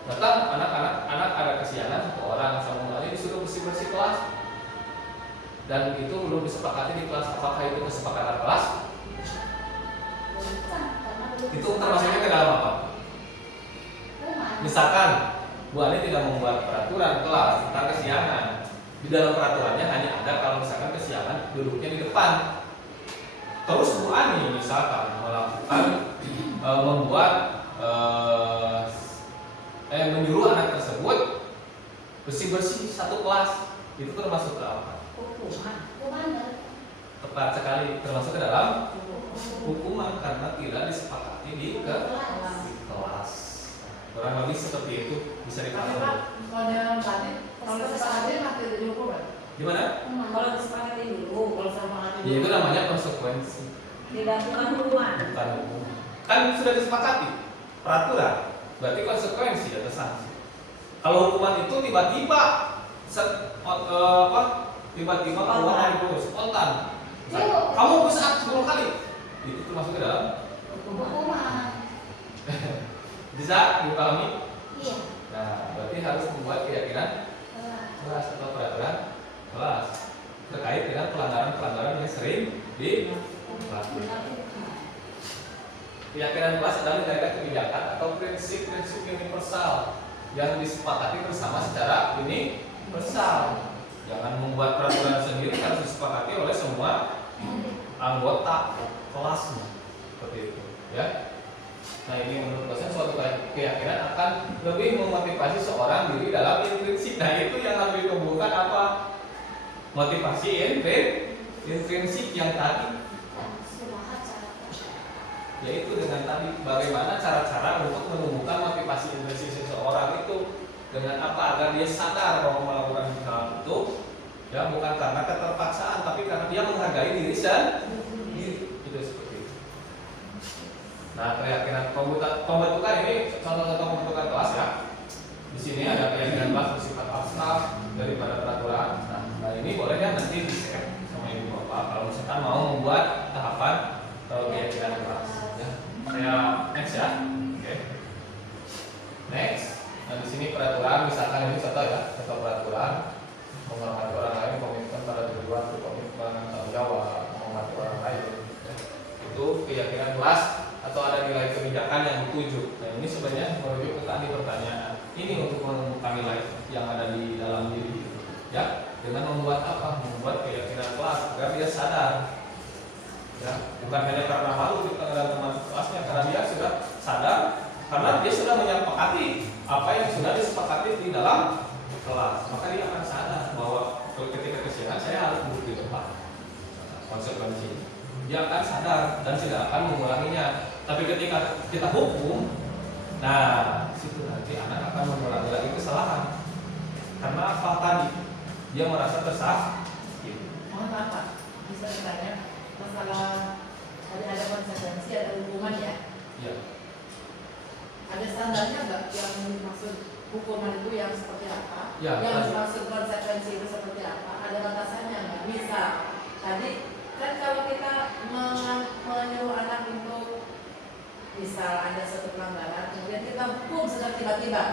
datang anak ada kesiangan satu orang sama Bu Ani disuruh bersih kelas dan itu belum disepakati di kelas. Apakah itu kesepakatan kelas? Itu termasuknya ke dalam apa? Misalkan Bu Ani tidak membuat peraturan kelas tentang kesiangan, di dalam peraturannya hanya ada kalau misalkan kesiangan duduknya di depan. Terus Bu Ani misalkan melakukan menyuruh anak tersebut bersih satu kelas, itu termasuk ke apa? Tepat sekali, termasuk ke dalam hukuman karena tidak disepakati di kelas. Kurang lebih seperti itu bisa dipahami. Kalau disepakati mati dihukum kan? Gimana? Kalau disepakati dulu, Kalau disepakati Ya itu namanya konsekuensi. tidak bukan hukuman. Bukan hukuman. Kan sudah disepakati peraturan, berarti konsekuensi atau sanksi. Kalau hukuman itu tiba-tiba keluar dari mulut spontan. Kamu bisa 10 kali. Itu termasuk ke dalam Hukuman. bisa dipahami? Iya. Nah, berarti harus membuat keyakinan kelas atau peraturan kelas terkait dengan pelanggaran yang sering dilakukan. Keyakinan kelas adalah nilai kebijakan atau prinsip-prinsip universal yang disepakati bersama secara universal. Jangan membuat peraturan sendiri, harus disepakati oleh semua anggota kelasnya. Seperti itu, ya. Nah ini menurut dosen suatu keyakinan akan lebih memotivasi seorang diri dalam intrinsik. Nah itu yang harus ditumbuhkan apa? Motivasi intrinsik yang tadi, yaitu dengan tadi bagaimana cara-cara untuk menumbuhkan motivasi intrinsik seseorang itu dengan apa agar dia sadar bahwa melakukan hal itu ya bukan karena keterpaksaan tapi karena dia menghargai diri sendiri. Itu seperti itu. Nah, keyakinan pembentukan ini contoh-contoh pembentukan kelas ya. Di sini ada keyakinan kelas bersifat abstrak daripada peraturan. Nah ini bolehnya nanti di-share sama ibu bapak kalau misalkan mau membuat tahapan keyakinan kelas. contoh ya, contoh peraturan menghormati orang lain, komitmen pada tujuan, komitmen tanggung jawab, menghormati orang lain. Itu keyakinan kelas atau ada nilai kebijakan yang dituju. Nah ini sebenarnya merujuk ke tadi pertanyaan. Ini untuk menemukan nilai yang ada di dalam diri, ya, dengan membuat apa? Membuat keyakinan kelas agar dia sadar, ya, bukan hanya karena malu di teman kelasnya, karena dia sudah sadar, karena dia sudah menyepakati apa yang sudah disepakati di dalam kelas, maka dia akan sadar bahwa ketika kesiangan saya harus duduk di depan. Konsekuensi, dia akan sadar dan tidak akan mengulanginya. Tapi ketika kita hukum, nah situ nanti anak akan mengulangi lagi kesalahan. Karena apa tadi? Dia merasa tersakiti. Mohon maaf Pak, bisa ditanya masalah ada konsekuensi, ada hukuman ya? Ya. Ada standarnya nggak yang dimaksud hukuman itu yang seperti apa? Ya, Yang dimaksud konsekuensi itu seperti apa? Ada batasannya nggak? Misal tadi kan kalau kita menyuruh anak untuk misal ada satu pelanggaran, kemudian kita hukum secara tiba-tiba.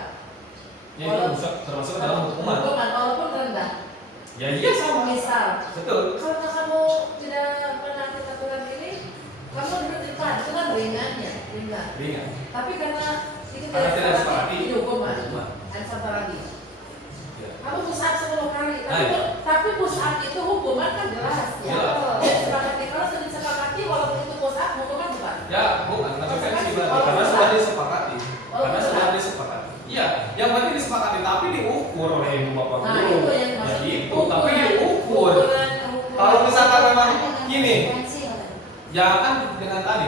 Ya itu termasuk dalam hukuman. Hukuman walaupun rendah. Ya iya sama. Misal, Betul. karena kamu tidak menaati aturan ini, kamu duduk di depan, itu kan ringannya, ringan. Ringan. Tapi karena itu Karena tidak disepakati. itu hukuman. Hukuman. Ada satu lagi. Ya. Kamu push up 10 kali, Nah, iya. tapi push up itu hukuman kan jelas ya. Jelas. Disepakati, kalau sudah disepakati walaupun itu push up, hukuman bukan. Ya, bukan konsekuensi berarti karena sudah disepakati. Karena sudah disepakati. Iya, yang berarti disepakati tapi diukur oleh ibu bapak Nah, guru. itu yang Ya dimaksud. gitu, tapi diukur. Ukuran. Kalau misalkan memang gini, Konsekuensi, kan? jangan dengan tadi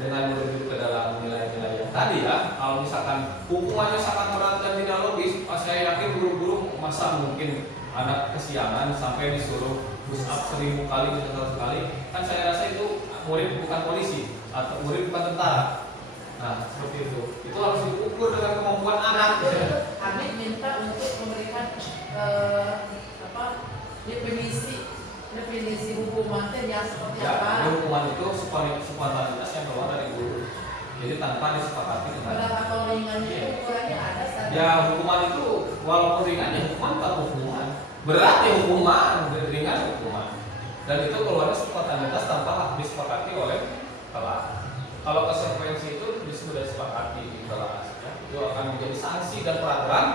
dengan merujuk ke dalam nilai-nilai yang tadi ya. Kalau misalkan hukumannya sangat berat dan tidak logis, saya yakin guru-guru masa mungkin anak kesiangan sampai disuruh push up 1000 kali, 100 kali. Kan saya rasa itu murid bukan polisi atau murid bukan tentara. Nah seperti itu. Itu harus diukur dengan kemampuan anak. Kami minta untuk memberikan definisi hukuman yang seperti Ya, apa. hukuman itu spontanitas yang keluar dari guru. Jadi tanpa disepakati dengan. Berat atau ringannya itu ukurannya ada standar. Ya hukuman itu walaupun ringan ya hukuman tetap hukuman. Berat ya hukuman, ringan hukuman. Dan itu keluarnya spontanitas tanpa disepakati oleh kelas. Kalau konsekuensi itu sudah disepakati di kelas, ya, itu akan menjadi sanksi dan peraturan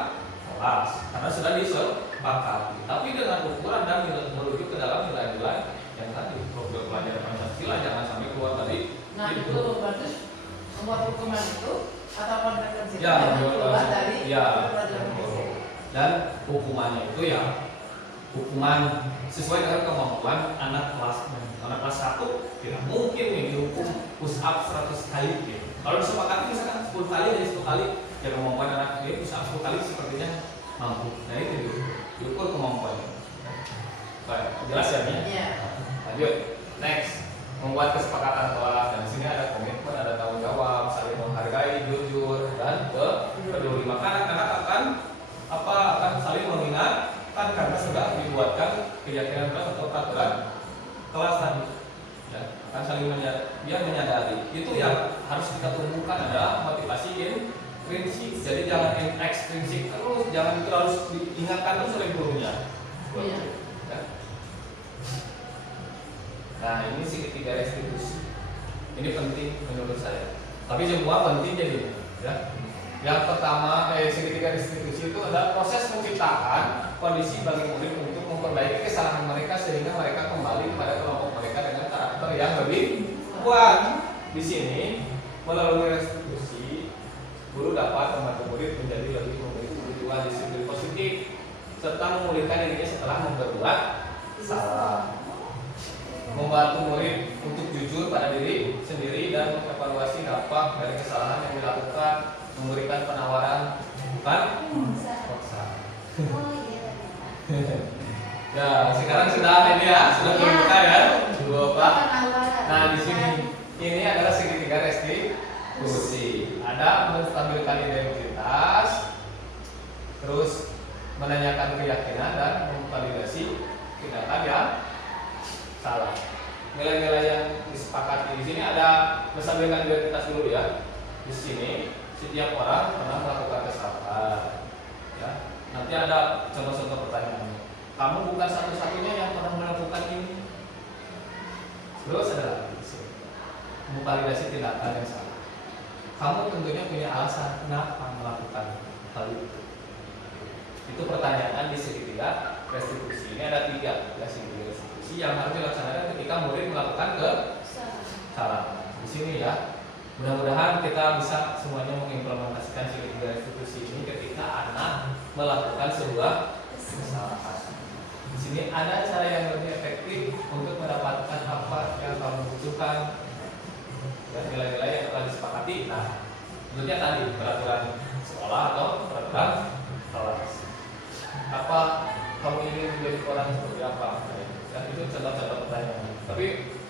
kelas karena sudah disepakati. Tapi dengan ukuran dan merujuk ke dalam nilai-nilai yang tadi program pelajaran Pancasila jangan sampai keluar dari Nah itu berarti membuat hukuman itu atau konsekuensi ya, keluar dari ya, pelajaran Pancasila. dan hukumannya itu ya hukuman sesuai dengan kemampuan anak kelas 1 tidak mungkin nih dihukum push up 100 kali gitu. Kalau disepakati misalkan 10 kali jadi 10 kali ya kemampuan anak dia push up 10 kali sepertinya mampu. Nah itu diukur kemampuannya. Baik, jelas ya Mia? Iya. Lanjut, next membuat kesepakatan kelas dan di sini ada komitmen, ada tanggung jawab, saling menghargai, jujur dan peduli. Maka anak-anak akan saling mengingatkan karena sudah dibuatkan keyakinan kelas atau peraturan kelas tadi. Ya, akan saling menyadari. Itu yang harus kita tumbuhkan adalah motivasi intrinsik. Jadi jangan ekstrinsik terus, jangan terlalu diingatkan terus oleh gurunya. Iya. Ya. Nah ini segitiga restitusi. Ini penting menurut saya. Tapi semua penting jadi. Ya. Yang pertama segitiga restitusi itu adalah proses menciptakan kondisi bagi murid untuk memperbaiki kesalahan mereka sehingga mereka kembali kepada kelompok mereka dengan karakter yang lebih kuat. Di sini melalui restitusi guru dapat membantu murid menjadi lebih memiliki tujuan disiplin positif serta memulihkan dirinya setelah berbuat salah. Membantu murid untuk jujur pada diri sendiri dan mengevaluasi dampak dari kesalahan yang dilakukan, memberikan penawaran bukan paksa. Oh iya ternyata. Ya sekarang sudah ini ya sudah terbuka ya dua pak. Nah di sini ini adalah segitiga restitusi. Ada menstabilkan identitas, terus menanyakan keyakinan dan memvalidasi tindakan yang salah. Nilai-nilai yang disepakati di sini ada menstabilkan identitas dulu ya. Di sini setiap orang pernah melakukan kesalahan, ya. Nanti ada contoh-contoh pertanyaannya. Kamu bukan satu-satunya yang pernah melakukan ini. Terus ada lagi, memvalidasi tindakan yang salah. Kamu tentunya punya alasan kenapa melakukan hal itu. Itu pertanyaan di segitiga restitusi. Ini ada 3 ya, segitiga restitusi yang harus dilaksanakan ketika murid melakukan kesalahan. Di sini ya, mudah-mudahan kita bisa semuanya mengimplementasikan segitiga restitusi ini ketika anak melakukan sebuah kesalahan. Di sini ada cara yang lebih efektif untuk mendapatkan apa yang kamu butuhkan dan nilai-nilai yang telah disepakati. Nah, tentunya tadi peraturan sekolah atau peraturan kelas. Apa kamu ingin menjadi orang seperti apa? Dan itu contoh-contoh pertanyaan. Tapi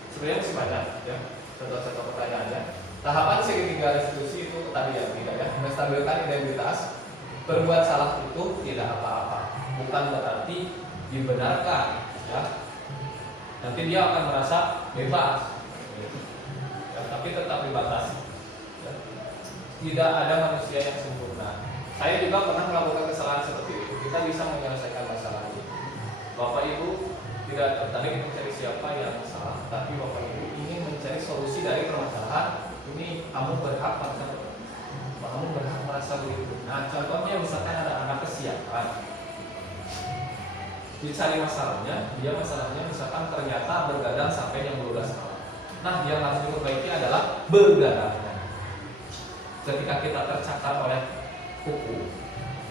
sebenarnya masih banyak ya contoh-contoh pertanyaannya. Tahapan segitiga restitusi itu tadi ya, tidak ya, menstabilkan identitas. Berbuat salah itu tidak apa-apa, bukan berarti dibenarkan ya. Nanti dia akan merasa bebas ya, tapi tetap dibatasi ya. Tidak ada manusia yang sempurna. Saya juga pernah melakukan kesalahan seperti itu. Kita bisa menyelesaikan masalah ini. Bapak Ibu tidak tertarik mencari siapa yang salah, tapi Bapak Ibu ingin mencari solusi dari permasalahan ini. Kamu berhak merasa begitu. Nah, contohnya misalkan ada anak kesiapan, dicari masalahnya, dia masalahnya misalkan ternyata bergadang sampai yang 12 tahun. Nah, yang harus diperbaiki adalah bergadangnya. Ketika kita tercakar oleh kuku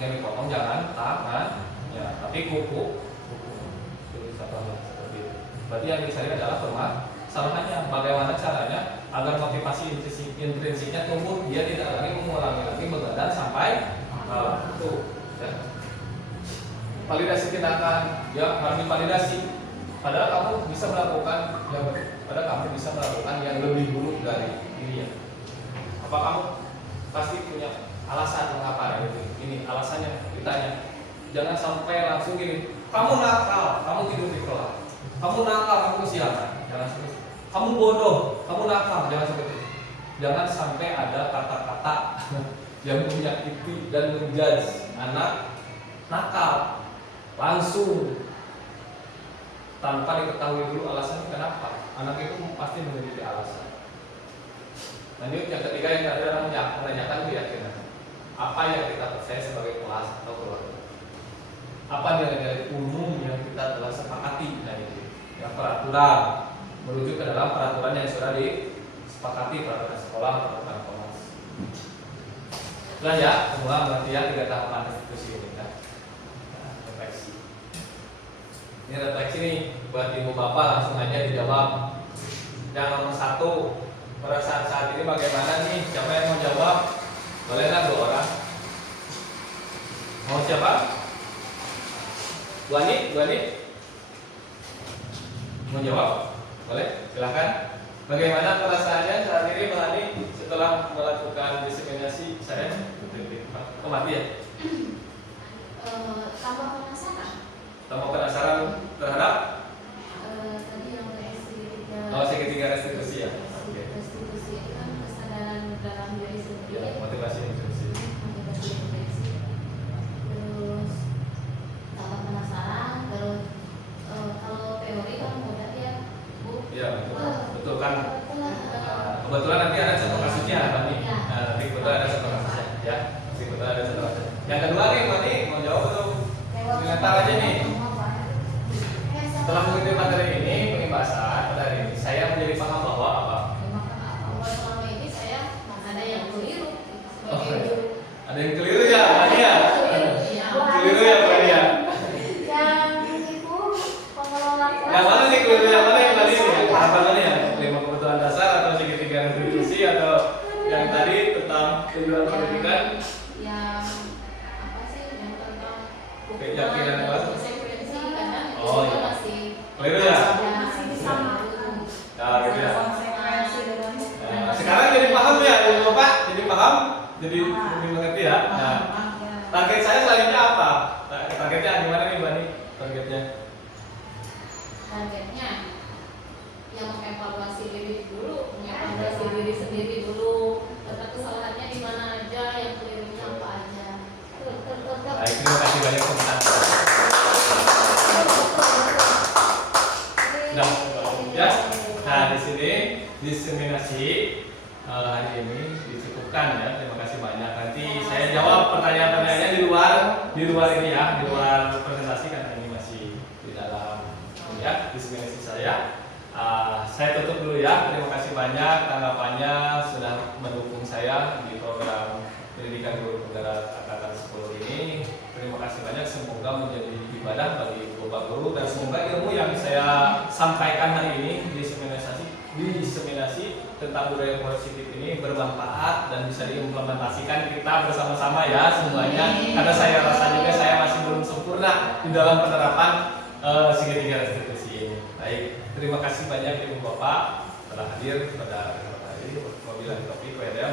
yang dipotong, jangan tangan ya, tapi kuku seperti itu. Berarti yang dicari adalah permasalahannya. Bagaimana caranya agar motivasi intrinsiknya tumbuh, dia tidak lagi mengulangi lagi begadang sampai itu ya. Validasi tindakan ya, harus divalidasi. Padahal kamu bisa melakukan yang lebih buruk dari ini ya. Apa kamu pasti punya alasan mengapa ini alasannya ditanya. Jangan sampai langsung gini, kamu nakal, kamu tidur di kelas, kamu nakal, kamu kesiapan. Jangan seperti itu. Kamu bodoh, kamu nakal, jangan seperti itu. Jangan sampai ada kata-kata yang menyakiti dan menjudge anak nakal langsung tanpa diketahui dulu alasannya kenapa. Anak itu pasti memiliki alasan. Lanjut yang ketiga yang tadi adalah menanyakan keyakinan. Apa yang kita percaya sebagai kelas atau keluarga? Apa nilai-nilai umum yang kita telah sepakati? Nah itu yang peraturan, merujuk ke dalam peraturan yang sudah disepakati, peraturan sekolah, peraturan kelas. Sudah ya, semua pengertian 3 tahapan restitusi ini kan. Refleksi. Ini refleksi nih buat ibu bapak, langsung aja dijawab. Yang nomor 1, perasaan saat ini bagaimana nih? Siapa yang mau jawab? Boleh kan 2 orang? Mau siapa? Bu Ani? Mau jawab? Boleh? Silahkan. Bagaimana perasaannya saat ini Bu Ani setelah melakukan diseminasi saya? Mati ya? Tambah penasaran. Tambah penasaran terhadap? Tadi yang segitiga. Oh, segitiga restitusi ya? Restitusi itu kan kesadaran dalam diri sendiri. Ya, motivasi restitusi. Motivasi refleksi. Terus tambah penasaran. Terus kalau teori kan mudah ya, Bu. Iya, betul kan? Kebetulan nanti ada contoh kasusnya, Pak Ni. Nanti kebetulan ada contoh kasusnya, ya. Nanti kebetulan ada contoh kasusnya. Yang kedua nih, Pak Ni, mau jawab belum? Dilempar aja nih. Setelah mengikuti materi ini, pengibasan pada hari ini, saya menjadi paham bahwa apa? Selama ini saya ada yang keliru. Oh, ada yang keliru ya, Pak Ni ya? Keliru ya, Pak Ni ya? Yang itu pengelola kelas. Yang mana nih keliru yang mana yang tadi nih? Apa tadi ya? 5 kebutuhan dasar atau segitiga restitusi atau yang tadi tentang tujuan pendidikan? Yang apa sih? Yang tentang Keyakinan kelas. konsekuensi karena Oh, itu iya. masih Keliru ya? masih disamakan. Nah, gitu ya. Konsekuensi dengan Nah, sekarang jadi paham ya, Ibu Bapak? Jadi paham? Jadi lebih mengerti ya? Nah, target saya selanjutnya apa? Targetnya gimana nih, Mbak Ni? Targetnya? Targetnya yang mengevaluasi diri dulu, mengevaluasi diri sendiri dulu, tetap kesalahannya di mana aja, yang kelirunya apa aja. Baik, terima kasih banyak mungkin diseminasi hari ini dicukupkan ya. Terima kasih banyak. Nanti saya jawab pertanyaan-pertanyaannya di luar ini ya, di luar presentasi karena ini masih di dalam ya diseminasi saya. Saya tutup dulu ya. Terima kasih banyak tanggapannya sudah mendukung saya di program pendidikan guru penggerak angkatan 10 ini. Terima kasih banyak. Semoga menjadi ibadah bagi bapak guru dan semoga ilmu yang saya sampaikan hari ini diseminasi tentang budaya positif ini bermanfaat dan bisa diimplementasikan kita bersama-sama ya semuanya. Karena saya rasa juga saya masih belum sempurna di dalam penerapan segitiga restitusi ini. Baik, terima kasih banyak ibu bapak telah hadir pada kesempatan ini. Wabillahi taufiq wal hidayah.